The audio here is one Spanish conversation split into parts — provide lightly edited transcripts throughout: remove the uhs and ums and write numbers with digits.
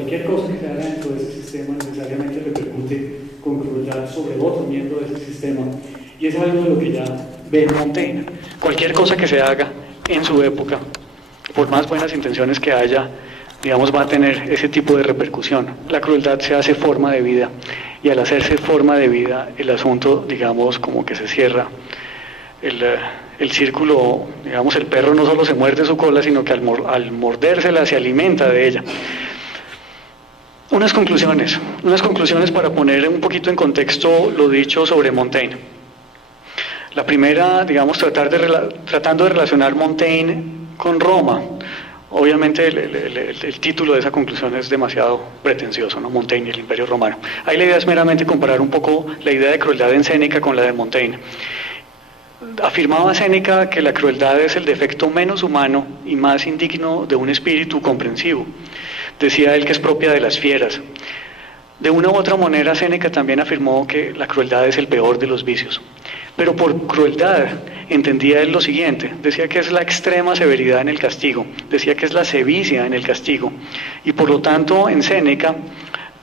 cualquier cosa que se haga dentro de ese sistema necesariamente repercute con crueldad sobre otro miembro de ese sistema, y es algo de lo que ya ve Montaigne. Cualquier cosa que se haga en su época, por más buenas intenciones que haya, digamos, va a tener ese tipo de repercusión. La crueldad se hace forma de vida, y al hacerse forma de vida, el asunto, digamos, como que se cierra. El círculo, digamos, el perro no solo se muerde su cola, sino que al mordérsela se alimenta de ella. Unas conclusiones para poner un poquito en contexto lo dicho sobre Montaigne. La primera, digamos, tratando de relacionar Montaigne con Roma. Obviamente el título de esa conclusión es demasiado pretencioso, ¿no? Montaigne y el Imperio Romano. Ahí la idea es meramente comparar un poco la idea de crueldad en Séneca con la de Montaigne. Afirmaba Séneca que la crueldad es el defecto menos humano y más indigno de un espíritu comprensivo. Decía él que es propia de las fieras. De una u otra manera, Séneca también afirmó que la crueldad es el peor de los vicios. Pero por crueldad entendía él lo siguiente: decía que es la extrema severidad en el castigo, decía que es la sevicia en el castigo, y por lo tanto en Séneca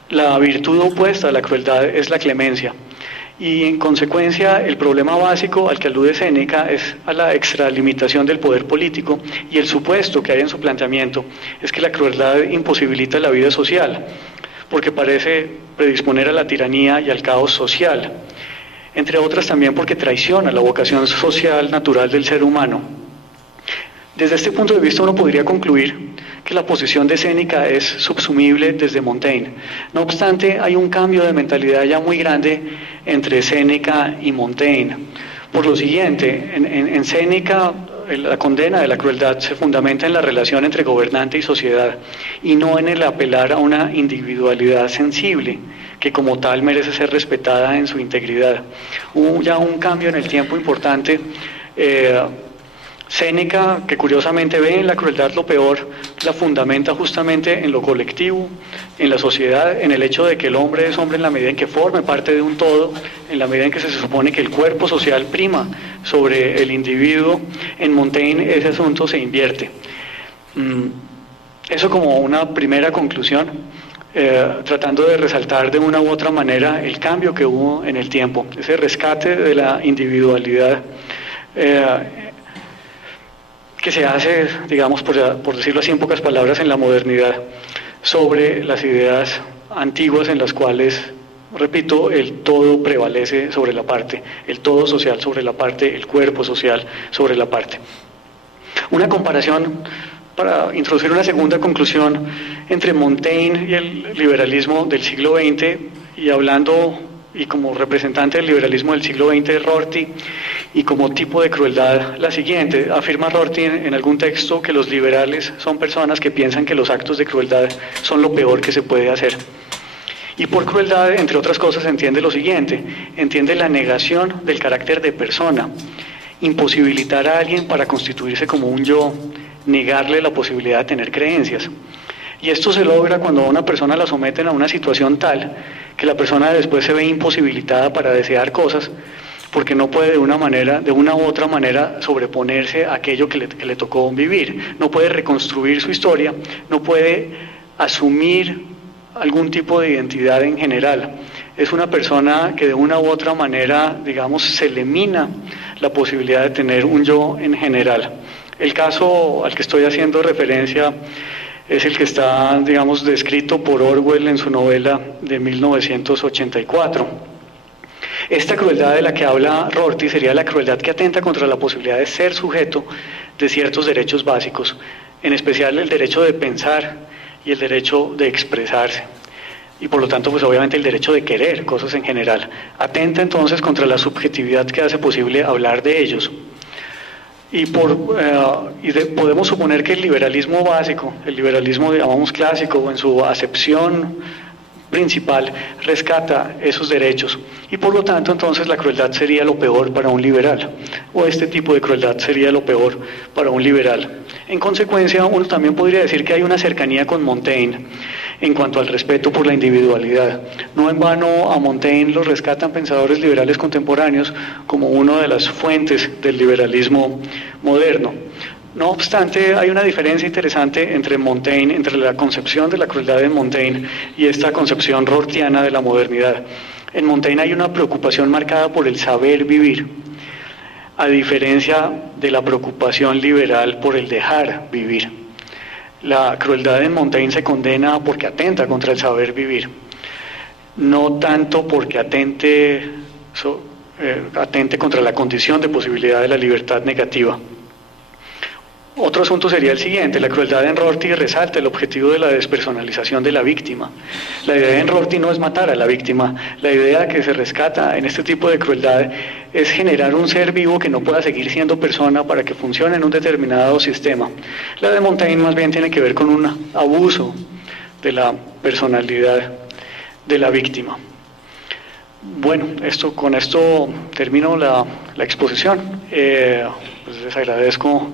la virtud opuesta a la crueldad es la clemencia. Y en consecuencia el problema básico al que alude Séneca es a la extralimitación del poder político, y el supuesto que hay en su planteamiento es que la crueldad imposibilita la vida social, porque parece predisponer a la tiranía y al caos social, entre otras también porque traiciona la vocación social natural del ser humano. Desde este punto de vista uno podría concluir que la posición de Séneca es subsumible desde Montaigne. No obstante, hay un cambio de mentalidad ya muy grande entre Séneca y Montaigne. Por lo siguiente, en Séneca la condena de la crueldad se fundamenta en la relación entre gobernante y sociedad, y no en el apelar a una individualidad sensible, que como tal merece ser respetada en su integridad. Hubo ya un cambio en el tiempo importante. Séneca, que curiosamente ve en la crueldad lo peor, la fundamenta justamente en lo colectivo, en la sociedad, en el hecho de que el hombre es hombre en la medida en que forme parte de un todo, en la medida en que se supone que el cuerpo social prima sobre el individuo. En Montaigne ese asunto se invierte. Eso como una primera conclusión, tratando de resaltar de una u otra manera el cambio que hubo en el tiempo, ese rescate de la individualidad que se hace, digamos, por decirlo así en pocas palabras, en la modernidad, sobre las ideas antiguas en las cuales, repito, el todo prevalece sobre la parte, el todo social sobre la parte, el cuerpo social sobre la parte. Una comparación para introducir una segunda conclusión entre Montaigne y el liberalismo del siglo XX, y hablando y como representante del liberalismo del siglo XX, Rorty, y como tipo de crueldad la siguiente. Afirma Rorty en algún texto que los liberales son personas que piensan que los actos de crueldad son lo peor que se puede hacer. Y por crueldad, entre otras cosas, entiende lo siguiente: entiende la negación del carácter de persona, imposibilitar a alguien para constituirse como un yo, negarle la posibilidad de tener creencias. Y esto se logra cuando a una persona la someten a una situación tal que la persona después se ve imposibilitada para desear cosas, porque no puede de una u otra manera sobreponerse a aquello que le tocó vivir. No puede reconstruir su historia, no puede asumir algún tipo de identidad en general. Es una persona que de una u otra manera, digamos, se le mina la posibilidad de tener un yo en general. El caso al que estoy haciendo referencia es el que está, digamos, descrito por Orwell en su novela de 1984. Esta crueldad de la que habla Rorty sería la crueldad que atenta contra la posibilidad de ser sujeto de ciertos derechos básicos, en especial el derecho de pensar y el derecho de expresarse, y por lo tanto, pues obviamente el derecho de querer cosas en general. Atenta entonces contra la subjetividad que hace posible hablar de ellos. Y podemos suponer que el liberalismo básico, el liberalismo, digamos, clásico, o en su acepción principal, rescata esos derechos, y por lo tanto entonces la crueldad sería lo peor para un liberal, o este tipo de crueldad sería lo peor para un liberal. En consecuencia, uno también podría decir que hay una cercanía con Montaigne en cuanto al respeto por la individualidad. No en vano a Montaigne lo rescatan pensadores liberales contemporáneos como una de las fuentes del liberalismo moderno. No obstante, hay una diferencia interesante entre Montaigne, entre la concepción de la crueldad de Montaigne y esta concepción rortiana de la modernidad. En Montaigne hay una preocupación marcada por el saber vivir, a diferencia de la preocupación liberal por el dejar vivir. La crueldad en Montaigne se condena porque atenta contra el saber vivir, no tanto porque atente contra la condición de posibilidad de la libertad negativa. Otro asunto sería el siguiente: la crueldad en Rorty resalta el objetivo de la despersonalización de la víctima. La idea en Rorty no es matar a la víctima, la idea que se rescata en este tipo de crueldad es generar un ser vivo que no pueda seguir siendo persona para que funcione en un determinado sistema. La de Montaigne más bien tiene que ver con un abuso de la personalidad de la víctima. Bueno, con esto termino la exposición. Pues les agradezco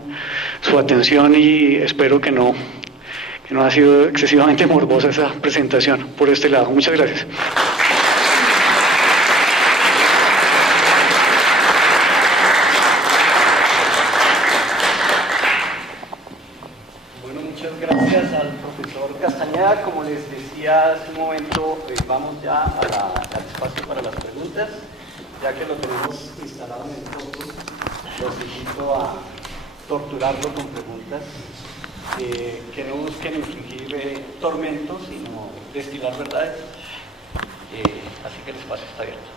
su atención y espero que no ha sido excesivamente morbosa esa presentación por este lado. Muchas gracias. Bueno, muchas gracias al profesor Castañeda. Como les decía hace un momento, vamos ya al espacio para las preguntas. Ya que lo tenemos instalado en el fondo, los invito a torturarlo con preguntas que no busquen infligir tormentos, sino destilar verdades. Así que el espacio está abierto.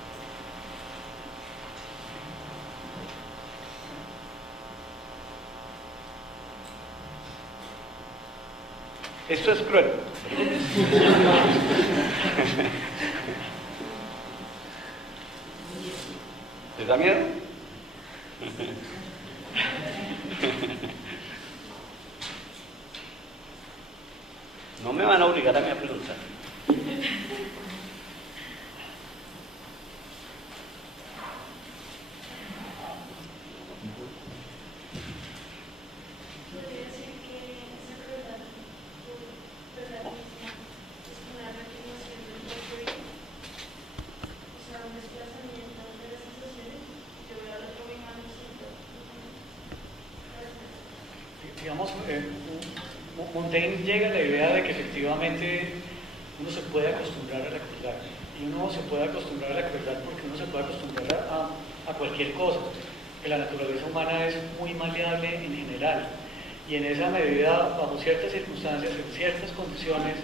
Esto es cruel. ¿Les da miedo? No me van a obligar a mí a preguntar. Digamos, Montaigne llega a la idea de que efectivamente uno se puede acostumbrar a la crueldad, y uno se puede acostumbrar a la crueldad porque uno se puede acostumbrar a cualquier cosa, que la naturaleza humana es muy maleable en general, y en esa medida, bajo ciertas circunstancias, en ciertas condiciones,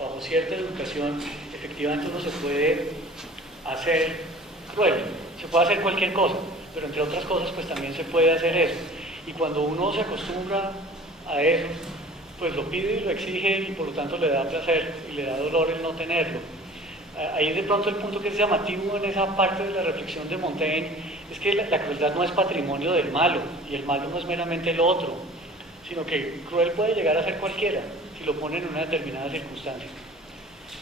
bajo cierta educación, efectivamente uno se puede hacer cruel, se puede hacer cualquier cosa, pero entre otras cosas pues también se puede hacer eso. Y cuando uno se acostumbra a eso, pues lo pide y lo exige y por lo tanto le da placer y le da dolor el no tenerlo. Ahí de pronto el punto que es llamativo en esa parte de la reflexión de Montaigne es que la crueldad no es patrimonio del malo, y el malo no es meramente el otro, sino que cruel puede llegar a ser cualquiera si lo pone en una determinada circunstancia.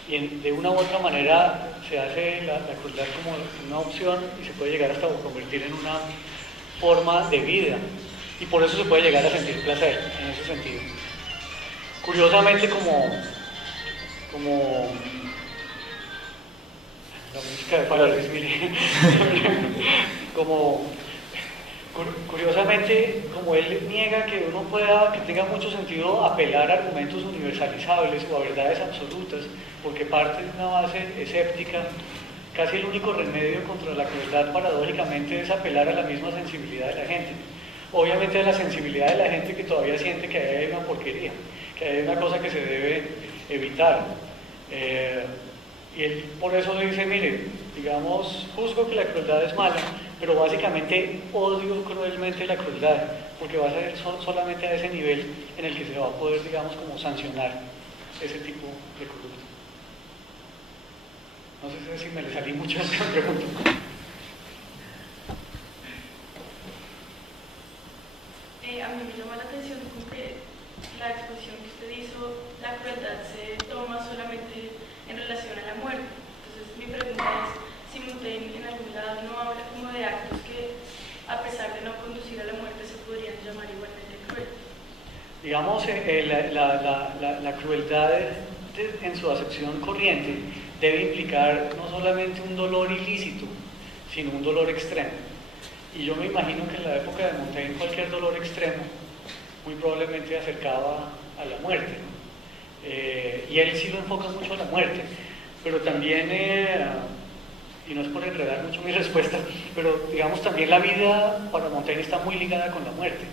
Y de una u otra manera se hace la crueldad como una opción y se puede llegar hasta convertir en una forma de vida. Y por eso se puede llegar a sentir placer, en ese sentido. Curiosamente, como la música de Palares, mire, curiosamente, como él niega que uno que tenga mucho sentido apelar a argumentos universalizables o a verdades absolutas, porque parte de una base escéptica, casi el único remedio contra la crueldad paradójicamente es apelar a la misma sensibilidad de la gente. Obviamente a la sensibilidad de la gente que todavía siente que hay una porquería, que hay una cosa que se debe evitar. Y él por eso dice, mire, digamos, juzgo que la crueldad es mala, pero básicamente odio cruelmente la crueldad, porque va a ser solamente a ese nivel en el que se va a poder, digamos, como sancionar ese tipo de conducta. No sé si me le salí mucho a esta pregunta. A mí me llama la atención que la exposición que usted hizo, la crueldad se toma solamente en relación a la muerte. Entonces mi pregunta es si Montaigne en algún lado no habla como de actos que a pesar de no conducir a la muerte se podrían llamar igualmente crueles. Digamos, la crueldad en su acepción corriente debe implicar no solamente un dolor ilícito, sino un dolor extremo. Y yo me imagino que en la época de Montaigne cualquier dolor extremo muy probablemente acercaba a la muerte, ¿no? Y él sí lo enfoca mucho a la muerte, pero también, y no es por enredar mucho mi respuesta, pero digamos también la vida para Montaigne está muy ligada con la muerte,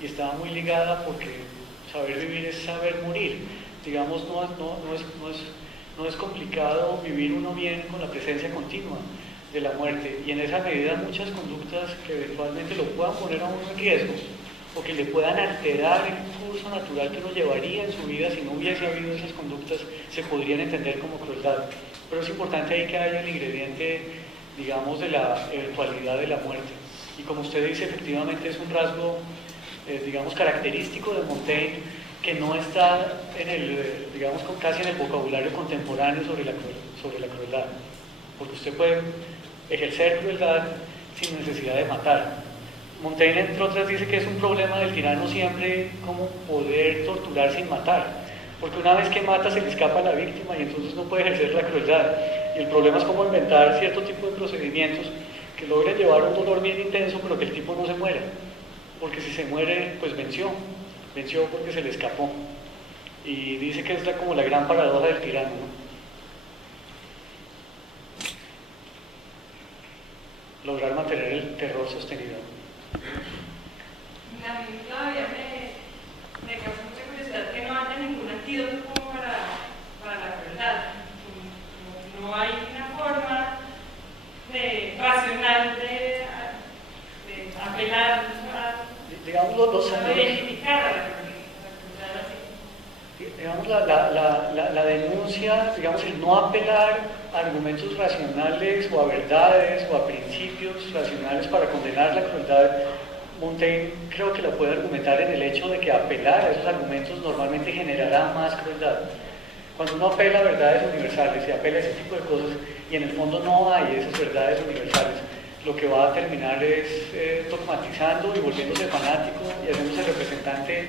y está muy ligada porque saber vivir es saber morir. Digamos, no es complicado vivir uno bien con la presencia continua de la muerte, y en esa medida muchas conductas que eventualmente lo puedan poner a uno en riesgo o que le puedan alterar el curso natural que uno llevaría en su vida si no hubiese habido esas conductas, se podrían entender como crueldad. Pero es importante ahí que haya el ingrediente, digamos, de la eventualidad de la muerte. Y como usted dice, efectivamente es un rasgo, digamos, característico de Montaigne, que no está en el, digamos, casi en el vocabulario contemporáneo sobre la crueldad. Porque usted puede ejercer crueldad sin necesidad de matar. Montaigne, entre otras, dice que es un problema del tirano siempre como poder torturar sin matar, porque una vez que mata se le escapa a la víctima y entonces no puede ejercer la crueldad. Y el problema es cómo inventar cierto tipo de procedimientos que logren llevar un dolor bien intenso, pero que el tipo no se muera, porque si se muere, pues venció porque se le escapó. Y dice que es como la gran paradoja del tirano, ¿no? Lograr mantener el terror sostenido. A mí todavía me causa mucha curiosidad que no haya ningún antídoto como para la crueldad. No hay una forma racional de apelar digamos, a identificar a la crueldad así. Digamos, la denuncia, digamos, el no apelar a argumentos racionales o a verdades o a principios racionales para condenar la crueldad, Montaigne creo que la puede argumentar en el hecho de que apelar a esos argumentos normalmente generará más crueldad. Cuando uno apela a verdades universales y apela a ese tipo de cosas y en el fondo no hay esas verdades universales, lo que va a terminar es dogmatizando y volviéndose fanático y haciéndose representante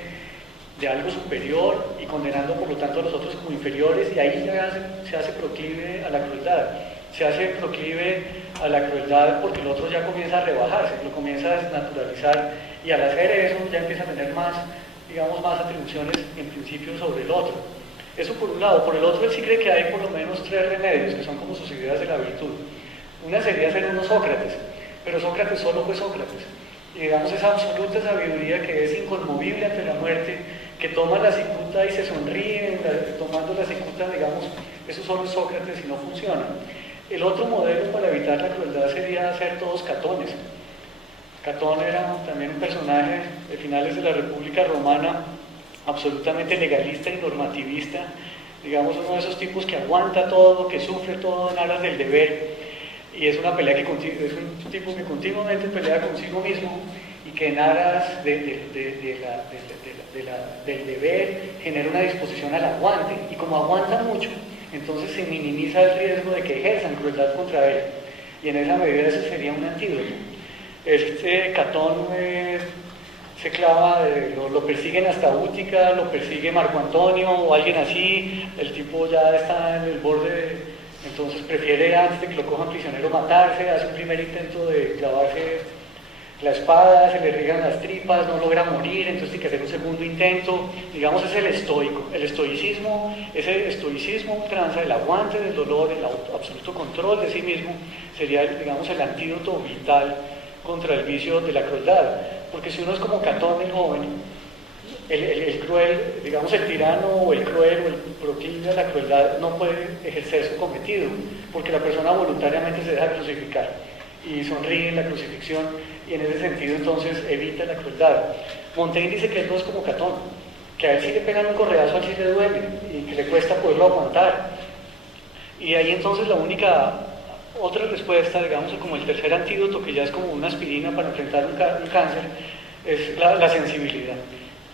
de algo superior y condenando por lo tanto a los otros como inferiores, y ahí ya se hace proclive a la crueldad. Se hace proclive a la crueldad porque el otro ya comienza a rebajarse, lo comienza a desnaturalizar, y al hacer eso ya empieza a tener más, digamos, más atribuciones en principio sobre el otro. Eso por un lado. Por el otro, él sí cree que hay por lo menos 3 remedios que son como sus ideas de la virtud. Una sería ser uno Sócrates, pero Sócrates solo fue Sócrates. Y digamos esa absoluta sabiduría que es inconmovible ante la muerte, que toma la cicuta y se sonríe tomando la cicuta, digamos, eso solo es Sócrates y no funciona. El otro modelo para evitar la crueldad sería ser todos catones. Catón era también un personaje de finales de la República Romana, absolutamente legalista y normativista, digamos uno de esos tipos que aguanta todo, que sufre todo en aras del deber, y es una pelea es un tipo que continuamente pelea consigo mismo y que en aras del deber genera una disposición al aguante, y como aguanta mucho, entonces se minimiza el riesgo de que ejerzan crueldad contra él, y en esa medida ese sería un antídoto. Este Catón se clava, lo persiguen hasta Útica, lo persigue Marco Antonio o alguien así, el tipo ya está en el borde, entonces prefiere antes de que lo cojan prisionero matarse, hace un primer intento de clavarse la espada, se le riegan las tripas, no logra morir, entonces tiene que hacer un segundo intento. Digamos, es el estoico. El estoicismo, ese estoicismo tranza el aguante del dolor, el absoluto control de sí mismo, sería, digamos, el antídoto vital contra el vicio de la crueldad. Porque si uno es como Catón el joven, el cruel, digamos el tirano o el cruel o el proclive a la crueldad no puede ejercer su cometido, porque la persona voluntariamente se deja crucificar y sonríe en la crucifixión, y en ese sentido entonces evita la crueldad. Montaigne dice que él no es como Catón, que a él sí le pegan un correazo, a él sí le duele y que le cuesta poderlo aguantar, y ahí entonces la única otra respuesta, digamos, como el tercer antídoto, que ya es como una aspirina para enfrentar un cáncer, es la sensibilidad.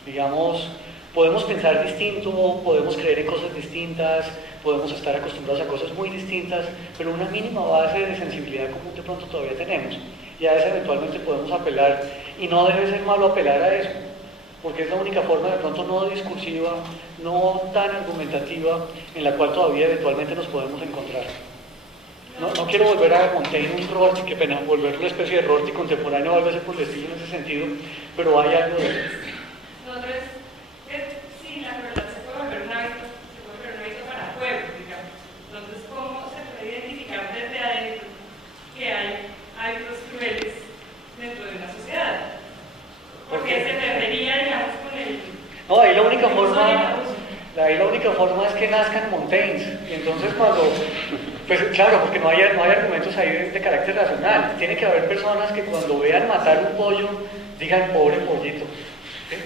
Digamos, podemos pensar distinto, podemos creer en cosas distintas, podemos estar acostumbrados a cosas muy distintas, pero una mínima base de sensibilidad común de pronto todavía tenemos, y a esa eventualmente podemos apelar, y no debe ser malo apelar a eso, porque es la única forma de pronto no discursiva, no tan argumentativa, en la cual todavía eventualmente nos podemos encontrar. No quiero volver a Montaigne un Rorty, que pena, volver una especie de Rorty contemporáneo o algo así por el estilo en ese sentido, pero hay algo de eso. Nosotros nacan Montaignes, y entonces cuando, pues claro, porque no hay argumentos ahí de carácter racional, tiene que haber personas que cuando vean matar un pollo, digan pobre pollito, ¿sí?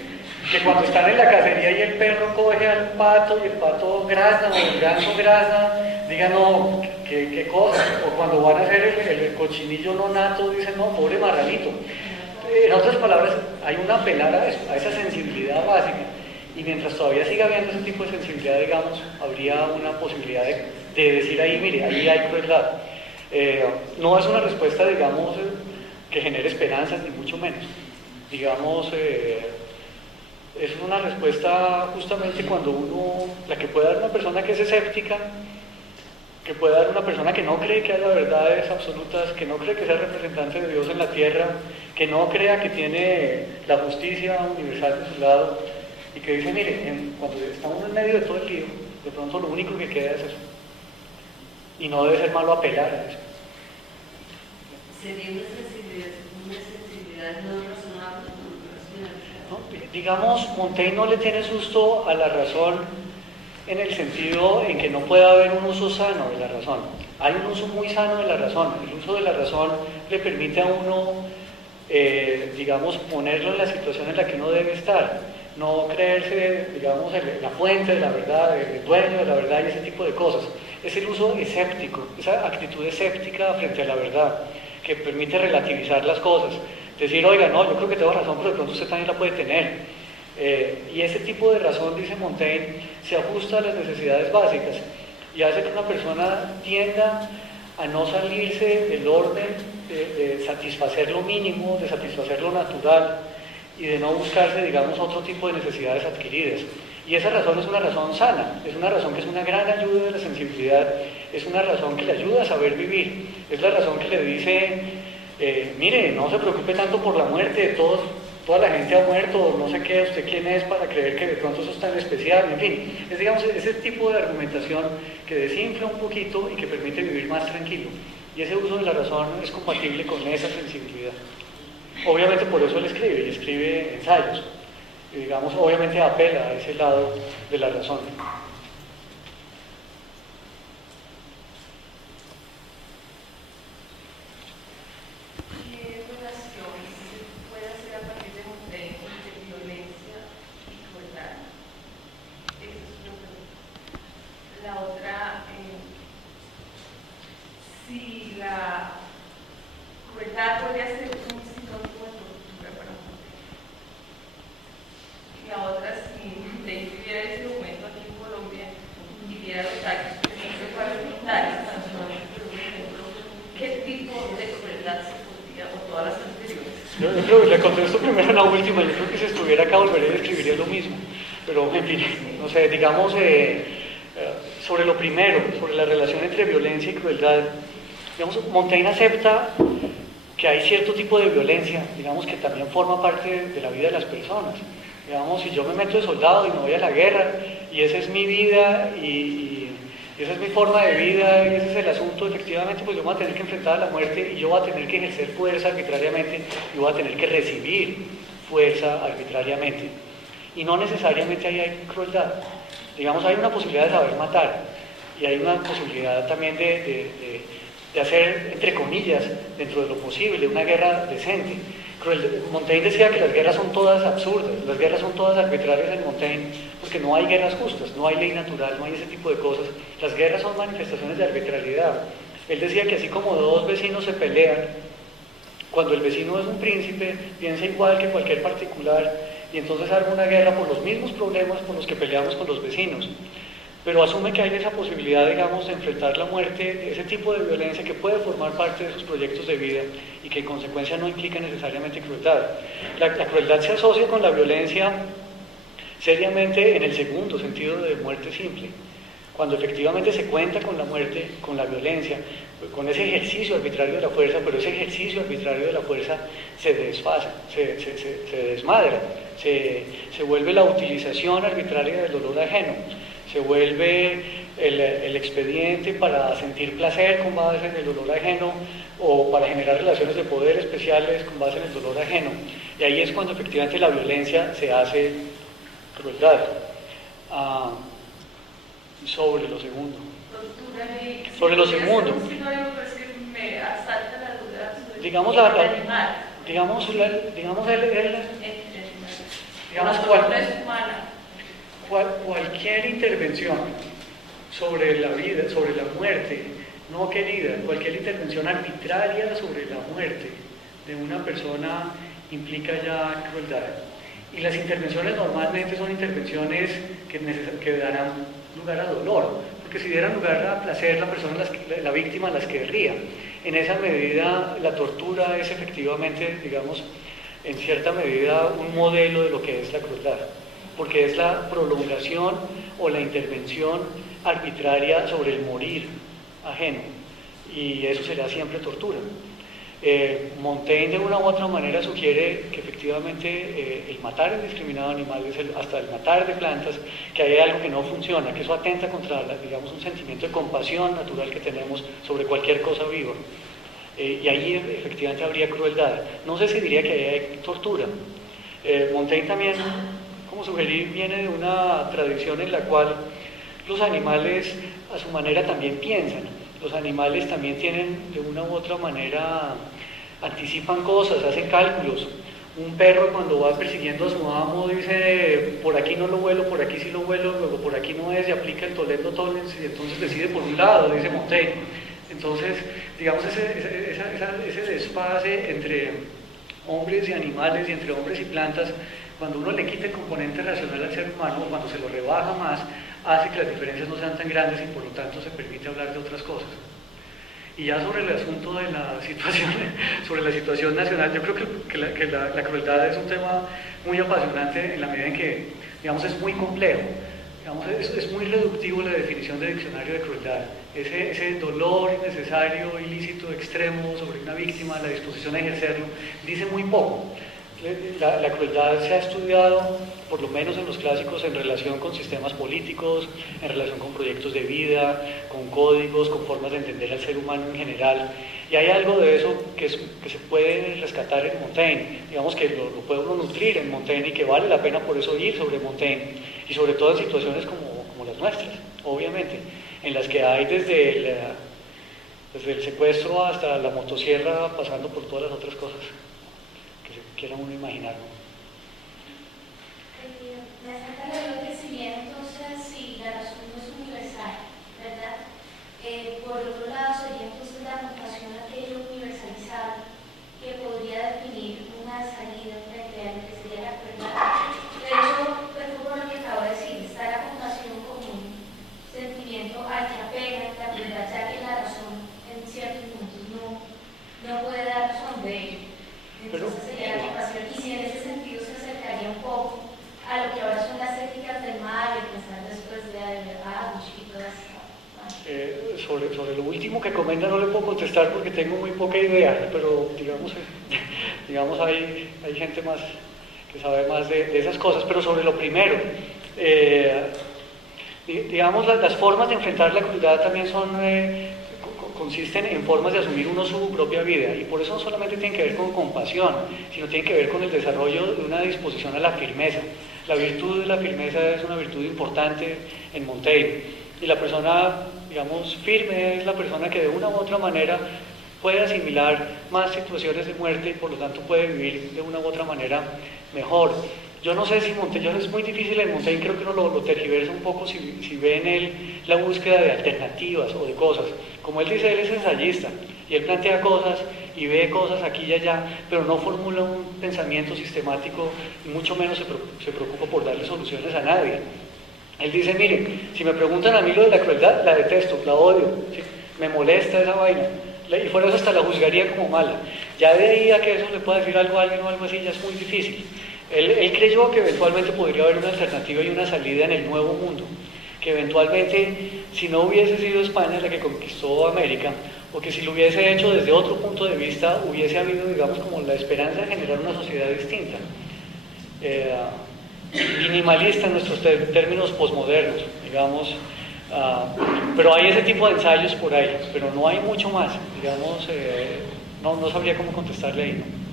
Que cuando están en la cacería y el perro coge al pato y el pato grazna o el ganso grazna, digan no, qué cosa, o cuando van a hacer el cochinillo no nato, dicen no, pobre marranito. En otras palabras, hay una apelar a esa sensibilidad básica, y mientras todavía siga habiendo ese tipo de sensibilidad, digamos, habría una posibilidad de decir ahí, mire, ahí hay crueldad. No es una respuesta, digamos, que genere esperanzas, ni mucho menos. Digamos, es una respuesta justamente cuando uno, la que puede dar una persona que es escéptica, que puede dar una persona que no cree que haya verdades absolutas, que no cree que sea representante de Dios en la tierra, que no crea que tiene la justicia universal de su lado, y que dice, mire, cuando está uno en medio de todo el lío, de pronto lo único que queda es eso. Y no debe ser malo apelar a eso. Sería una sensibilidad no razonable, ¿No? Digamos, Montaigne no le tiene susto a la razón en el sentido en que no puede haber un uso sano de la razón. Hay un uso muy sano de la razón. El uso de la razón le permite a uno, digamos, ponerlo en la situación en la que uno debe estar. No creerse, digamos, la fuente de la verdad, el dueño de la verdad y ese tipo de cosas. Es el uso escéptico, esa actitud escéptica frente a la verdad, que permite relativizar las cosas. Decir, oiga, no, yo creo que tengo razón, pero de pronto usted también la puede tener. Y ese tipo de razón, dice Montaigne, se ajusta a las necesidades básicas y hace que una persona tienda a no salirse del orden de satisfacer lo mínimo, de satisfacer lo natural y de no buscarse, digamos, otro tipo de necesidades adquiridas. Y esa razón es una razón sana, es una razón que es una gran ayuda de la sensibilidad, es una razón que le ayuda a saber vivir, es la razón que le dice, mire, no se preocupe tanto por la muerte de todos. Toda la gente ha muerto, no sé qué, usted quién es para creer que de pronto eso es tan especial, en fin, es digamos ese tipo de argumentación que desinfla un poquito y que permite vivir más tranquilo. Y ese uso de la razón es compatible con esa sensibilidad. Obviamente por eso él escribe, y escribe ensayos. Y digamos, obviamente apela a ese lado de la razón. Podría ser un sinónimo de tortura para mujer. Y la otra, si viviera ese momento aquí en Colombia y viera los actos que se paramilitares, ¿qué tipo de crueldad se podría, o todas las anteriores? Yo creo que le contesto primero a la última. Yo creo que si estuviera acá volvería y escribiría lo mismo. Pero, en fin, no sé, digamos, sobre lo primero, sobre la relación entre violencia y crueldad, digamos, Montaigne acepta que hay cierto tipo de violencia, digamos, que también forma parte de la vida de las personas. Digamos, si yo me meto de soldado y me voy a la guerra, y esa es mi vida, y esa es mi forma de vida, y ese es el asunto, efectivamente, pues yo me voy a tener que enfrentar a la muerte, y yo voy a tener que ejercer fuerza arbitrariamente, y voy a tener que recibir fuerza arbitrariamente. Y no necesariamente ahí hay crueldad. Digamos, hay una posibilidad de saber matar, y hay una posibilidad también de hacer, entre comillas, dentro de lo posible, una guerra decente. Montaigne decía que las guerras son todas absurdas, las guerras son todas arbitrarias en Montaigne, porque no hay guerras justas, no hay ley natural, no hay ese tipo de cosas. Las guerras son manifestaciones de arbitrariedad. Él decía que así como dos vecinos se pelean, cuando el vecino es un príncipe, piensa igual que cualquier particular, y entonces arma una guerra por los mismos problemas por los que peleamos con los vecinos. Pero asume que hay esa posibilidad, digamos, de enfrentar la muerte, ese tipo de violencia que puede formar parte de sus proyectos de vida y que en consecuencia no implica necesariamente crueldad. La crueldad se asocia con la violencia seriamente en el segundo sentido de muerte simple, cuando efectivamente se cuenta con la muerte, con la violencia, con ese ejercicio arbitrario de la fuerza, pero ese ejercicio arbitrario de la fuerza se desfasa, se desmadra, se vuelve la utilización arbitraria del dolor ajeno. Se vuelve el expediente para sentir placer con base en el dolor ajeno o para generar relaciones de poder especiales con base en el dolor ajeno. Y ahí es cuando efectivamente la violencia se hace crueldad. Sobre lo segundo. Tortura y... Sobre lo segundo. Es un sinónimo, pero es que me asalta la duda sobre digamos el animal. Digamos cualquier intervención sobre la vida, sobre la muerte, no querida, cualquier intervención arbitraria sobre la muerte de una persona implica ya crueldad. Y las intervenciones normalmente son intervenciones que darán lugar a dolor, porque si dieran lugar a placer, la víctima las querría. En esa medida, la tortura es efectivamente, digamos, en cierta medida, un modelo de lo que es la crueldad, porque es la prolongación o la intervención arbitraria sobre el morir ajeno, y eso será siempre tortura. Montaigne de una u otra manera sugiere que efectivamente el matar indiscriminado animales, hasta el matar de plantas, que hay algo que no funciona, que eso atenta contra, digamos, un sentimiento de compasión natural que tenemos sobre cualquier cosa viva. Y ahí efectivamente habría crueldad. No sé si diría que ahí hay tortura. Montaigne también, como sugerí, viene de una tradición en la cual los animales a su manera también piensan. Los animales también tienen de una u otra manera, anticipan cosas, hacen cálculos. Un perro cuando va persiguiendo a su amo dice, por aquí no lo vuelo, por aquí sí lo vuelo, luego por aquí no es, y aplica el Toledo Tollens y entonces decide por un lado, dice Montaigne. Entonces, digamos, ese desfase entre hombres y animales y entre hombres y plantas, cuando uno le quita el componente racional al ser humano, cuando se lo rebaja más, hace que las diferencias no sean tan grandes y por lo tanto se permite hablar de otras cosas. Y ya sobre el asunto de la situación, sobre la situación nacional, yo creo que la crueldad es un tema muy apasionante en la medida en que, digamos, es muy complejo. Digamos, es muy reductivo la definición del diccionario de crueldad. Ese dolor innecesario, ilícito, extremo sobre una víctima, la disposición a ejercerlo, dice muy poco. La crueldad se ha estudiado, por lo menos en los clásicos, en relación con sistemas políticos, en relación con proyectos de vida, con códigos, con formas de entender al ser humano en general. Y hay algo de eso que se puede rescatar en Montaigne, digamos que lo puede uno nutrir en Montaigne y que vale la pena por eso ir sobre Montaigne, y sobre todo en situaciones como las nuestras, obviamente, en las que hay desde el secuestro hasta la motosierra, pasando por todas las otras cosas quiera uno imaginar. Me falta la que si bien entonces si la razón no es universal, ¿verdad? Por otro lado sería entonces la compasión aquello universalizado que podría definir una salida frente a lo que sería la crueldad. De hecho, por lo que acabo de decir, está la compasión como un sentimiento al que apega la crueldad, ya que la razón en ciertos puntos no puede dar razón de ello. Entonces sería la compasión, y si en ese sentido se acercaría un poco a lo que ahora son las éticas del mal, y pensar después de Auschwitz y todas sobre lo último que comenta no le puedo contestar porque tengo muy poca idea, pero digamos hay gente más que sabe más de esas cosas. Pero sobre lo primero, digamos las formas de enfrentar la crueldad también consisten en formas de asumir uno su propia vida, y por eso no solamente tienen que ver con compasión, sino tienen que ver con el desarrollo de una disposición a la firmeza. La virtud de la firmeza es una virtud importante en Montaigne, y la persona, digamos, firme es la persona que de una u otra manera puede asimilar más situaciones de muerte y por lo tanto puede vivir de una u otra manera mejor. Yo no sé si Montaigne, es muy difícil en Montaigne, creo que uno lo tergiversa un poco si ve en él la búsqueda de alternativas o de cosas. Como él dice, él es ensayista y él plantea cosas y ve cosas aquí y allá, pero no formula un pensamiento sistemático y mucho menos se preocupa por darle soluciones a nadie. Él dice, miren, si me preguntan a mí lo de la crueldad, la detesto, la odio, ¿sí? Me molesta esa vaina, y fuera eso hasta la juzgaría como mala. Ya de ahí a que eso le pueda decir algo a alguien o algo así, ya es muy difícil. Él creyó que eventualmente podría haber una alternativa y una salida en el nuevo mundo, que eventualmente, si no hubiese sido España la que conquistó América, o que si lo hubiese hecho desde otro punto de vista, hubiese habido, digamos, como la esperanza de generar una sociedad distinta. Minimalista en nuestros términos posmodernos, digamos, pero hay ese tipo de ensayos por ahí, pero no hay mucho más, digamos, no sabría cómo contestarle ahí, ¿no?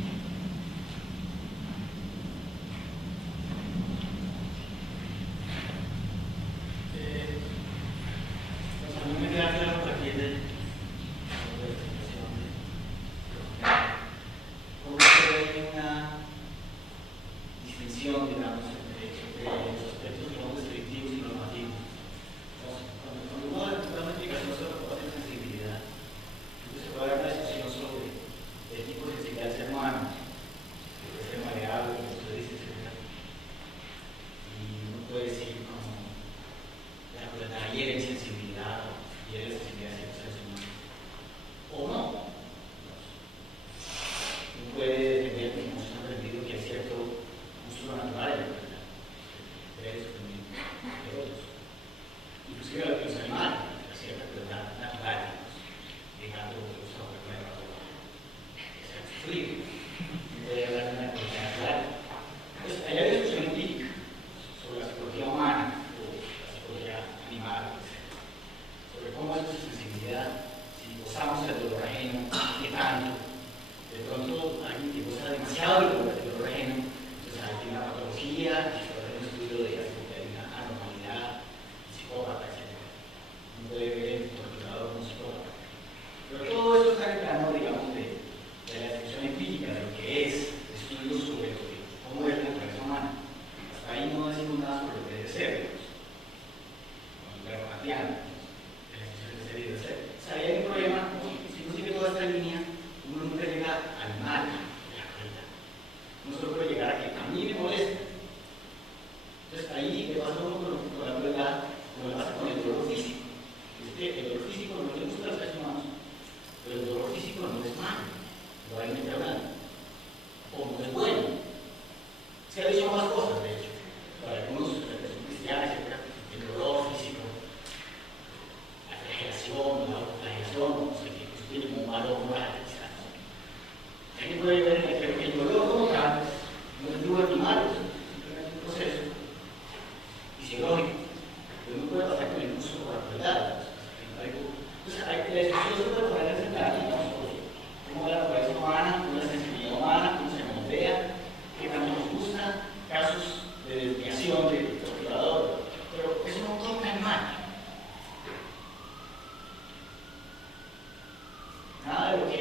dolor físico no le gusta a los seres humanos, pero el dolor físico no es malo, probablemente hablando, o no es bueno. Se han dicho más cosas, de hecho, para algunos cristianos, el dolor físico, la flagelación, la autoflagelación, no sé qué, eso tiene como un valor moral, quizás. Alguien puede ver que el dolor como tal no es ni bueno ni malo, es simplemente un proceso fisiológico. Uno puede pasar con el uso por la crueldad. Entonces, la discusión se puede poner en el ámbito cómo la naturaleza humana, cómo la sensibilidad humana, cómo se moldea, qué tanto nos gusta, casos de desviación del torturador, pero eso no toca en mal. Nada de lo que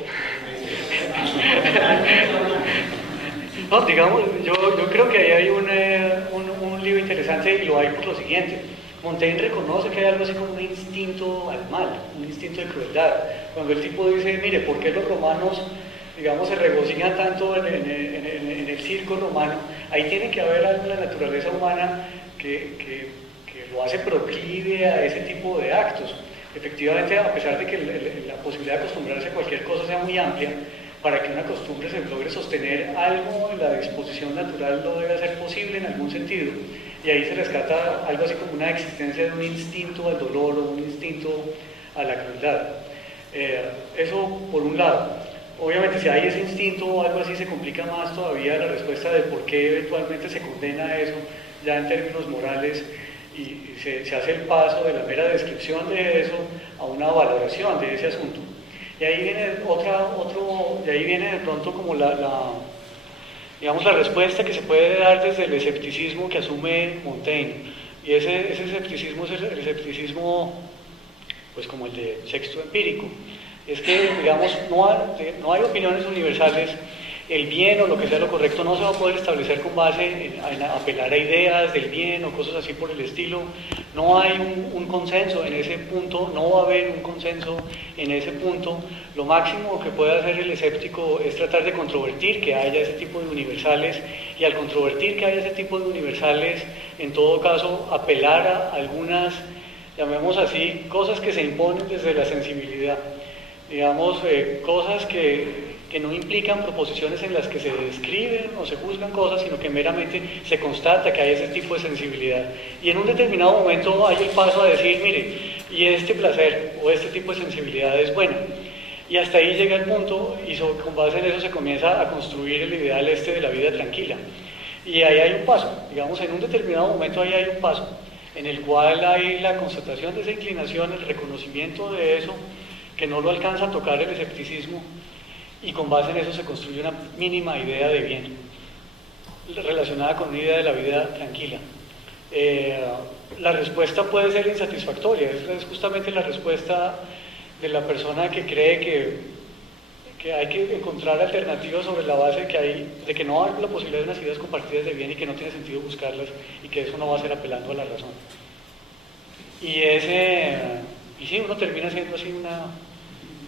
no, digamos, yo creo que ahí hay un lío interesante y lo hay por lo siguiente. Montaigne reconoce que hay algo así como un instinto al mal, un instinto de crueldad. Cuando el tipo dice, mire, ¿por qué los romanos, digamos, se regocijan tanto en el circo romano? Ahí tiene que haber algo en la naturaleza humana que lo hace proclive a ese tipo de actos. Efectivamente, a pesar de que la posibilidad de acostumbrarse a cualquier cosa sea muy amplia, para que una costumbre se logre sostener algo en la disposición natural lo debe hacer posible en algún sentido. Y ahí se rescata algo así como una existencia de un instinto al dolor o un instinto a la crueldad. Eso por un lado. Obviamente si hay ese instinto o algo así se complica más todavía la respuesta de por qué eventualmente se condena eso ya en términos morales y se hace el paso de la mera descripción de eso a una valoración de ese asunto. Y ahí viene y ahí viene de pronto como digamos, la respuesta que se puede dar desde el escepticismo que asume Montaigne. Y ese escepticismo es el escepticismo, pues como el de sexto empírico. Es que, digamos, no hay opiniones universales. El bien o lo que sea lo correcto no se va a poder establecer con base en apelar a ideas del bien o cosas así por el estilo. No hay un consenso en ese punto, no va a haber un consenso en ese punto. Lo máximo que puede hacer el escéptico es tratar de controvertir que haya ese tipo de universales y al controvertir que haya ese tipo de universales, en todo caso, apelar a algunas, llamemos así, cosas que se imponen desde la sensibilidad. Digamos, cosas que no implican proposiciones en las que se describen o se juzgan cosas, sino que meramente se constata que hay ese tipo de sensibilidad. Y en un determinado momento hay el paso a decir, mire, y este placer o este tipo de sensibilidad es bueno. Y hasta ahí llega el punto y con base en eso se comienza a construir el ideal de la vida tranquila. Y ahí hay un paso, digamos, en un determinado momento ahí hay un paso, en el cual hay la constatación de esa inclinación, el reconocimiento de eso, que no lo alcanza a tocar el escepticismo, y con base en eso se construye una mínima idea de bien, relacionada con una idea de la vida tranquila. La respuesta puede ser insatisfactoria, es justamente la respuesta de la persona que cree que hay que encontrar alternativas sobre la base de que no hay la posibilidad de unas ideas compartidas de bien y que no tiene sentido buscarlas y que eso no va a ser apelando a la razón. Y sí, uno termina siendo así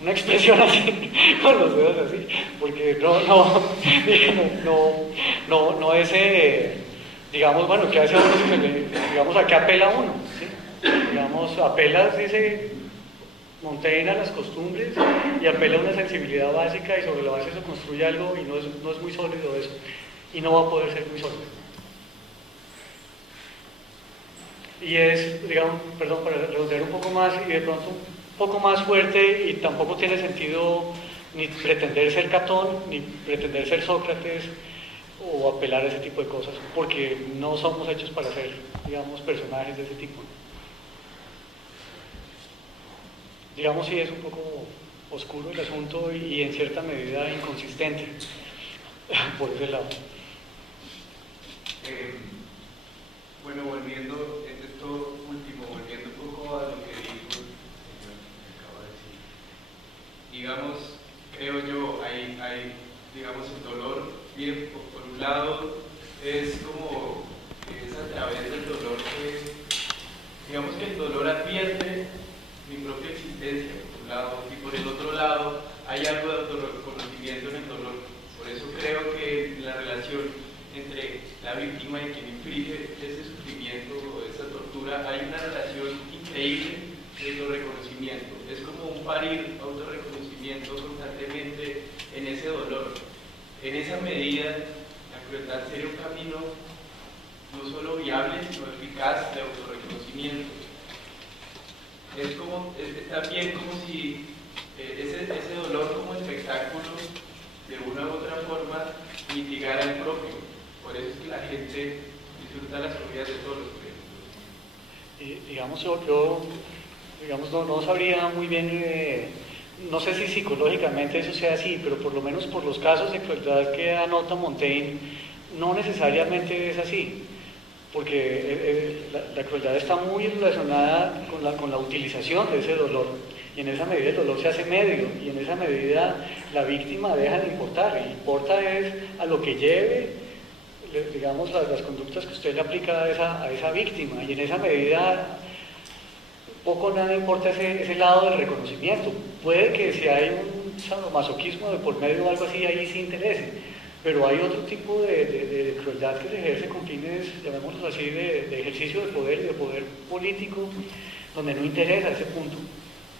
una expresión así, con los dedos así, porque no es, digamos, bueno, ¿qué hace uno? Digamos, ¿a qué apela uno? ¿Sí? Digamos, apelas, dice Montaigne, a las costumbres y apela a una sensibilidad básica y sobre la base de eso construye algo y no es muy sólido eso, y no va a poder ser muy sólido. Y es, digamos, perdón, para redondear un poco más y de pronto un poco más fuerte, y tampoco tiene sentido ni pretender ser Catón, ni pretender ser Sócrates o apelar a ese tipo de cosas, porque no somos hechos para ser, digamos, personajes de ese tipo. Digamos, sí es un poco oscuro el asunto y en cierta medida inconsistente por ese lado. Bueno, volviendo esto último, volviendo un poco a lo que dijo el señor que acaba de decir. Digamos, creo yo, hay digamos, el dolor, bien, por un lado, es como, es a través del dolor que, digamos que el dolor advierte mi propia existencia, por un lado, y por el otro lado, hay algo de autorreconocimiento en el dolor. Por eso creo que la relación entre la víctima y quien inflige ese sufrimiento o esa tortura, hay una relación increíble de autorreconocimiento. parir autorreconocimiento constantemente en ese dolor. En esa medida, la crueldad sería un camino no solo viable, sino eficaz de autorreconocimiento. Es también como si ese dolor como espectáculo, de una u otra forma, mitigara el propio. Por eso es que la gente disfruta las comidas de todos los presos. Digamos, yo no sabría muy bien, no sé si psicológicamente eso sea así, pero por lo menos por los casos de crueldad que anota Montaigne, no necesariamente es así, porque la crueldad está muy relacionada con la utilización de ese dolor, y en esa medida el dolor se hace medio, y en esa medida la víctima deja de importar, y importa es a lo que lleve, digamos, las conductas que usted le aplica a esa víctima, y en esa medida poco o nada importa ese lado del reconocimiento. Puede que si hay un sadomasoquismo de por medio o algo así, ahí sí interese, pero hay otro tipo de crueldad que se ejerce con fines, llamémoslo así, de ejercicio de poder y de poder político, donde no interesa ese punto,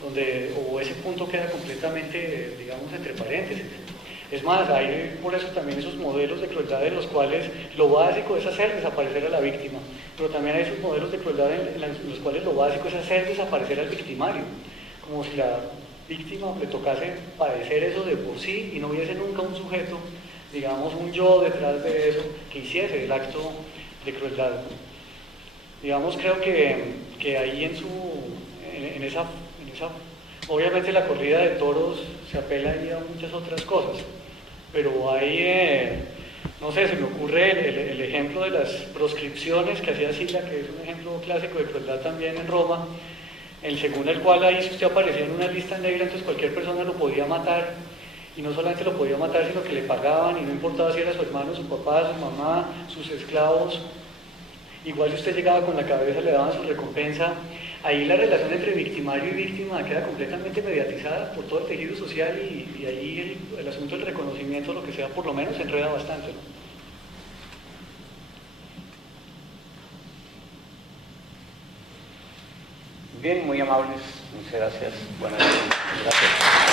o ese punto queda completamente, digamos, entre paréntesis. Es más, hay por eso también esos modelos de crueldad en los cuales lo básico es hacer desaparecer a la víctima, pero también hay esos modelos de crueldad en los cuales lo básico es hacer desaparecer al victimario, como si la víctima le tocase padecer eso de por sí y no hubiese nunca un sujeto, digamos, un yo detrás de eso que hiciese el acto de crueldad. Digamos, creo que ahí en esa obviamente la corrida de toros se apela ahí a muchas otras cosas, pero ahí, no sé, se me ocurre el ejemplo de las proscripciones que hacía Sila, que es un ejemplo clásico de crueldad también en Roma, según el cual ahí si usted aparecía en una lista negra, entonces cualquier persona lo podía matar, y no solamente lo podía matar, sino que le pagaban, y no importaba si era su hermano, su papá, su mamá, sus esclavos, igual si usted llegaba con la cabeza le daban su recompensa. Ahí la relación entre victimario y víctima queda completamente mediatizada por todo el tejido social, y ahí el asunto del reconocimiento, lo que sea, por lo menos se enreda bastante, ¿no? Bien, muy amables, muchas gracias. Buenas noches. Gracias.